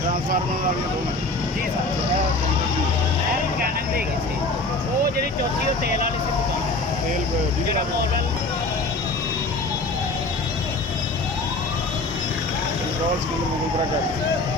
transformer ਵਾਲੀਆਂ ਦੋਵੇਂ ਜੀ ਸਰ ਇਹ ਕੈਨਨ ਦੀ ਹੈਗੀ ਸੀ ਉਹ ਜਿਹੜੀ ਚੌਥੀ ਉਹ ਤੇਲ ਵਾਲੀ ਸੀ ਦੁਕਾਨ ਤੇਲ ਡੀਜ਼ਲ ਜਿਹੜਾ ਵਾਲਾ ਮਾਡਲ ਕੰਟਰੋਲ ਸਕੀਮ ਮੁਗਲ ਕਰ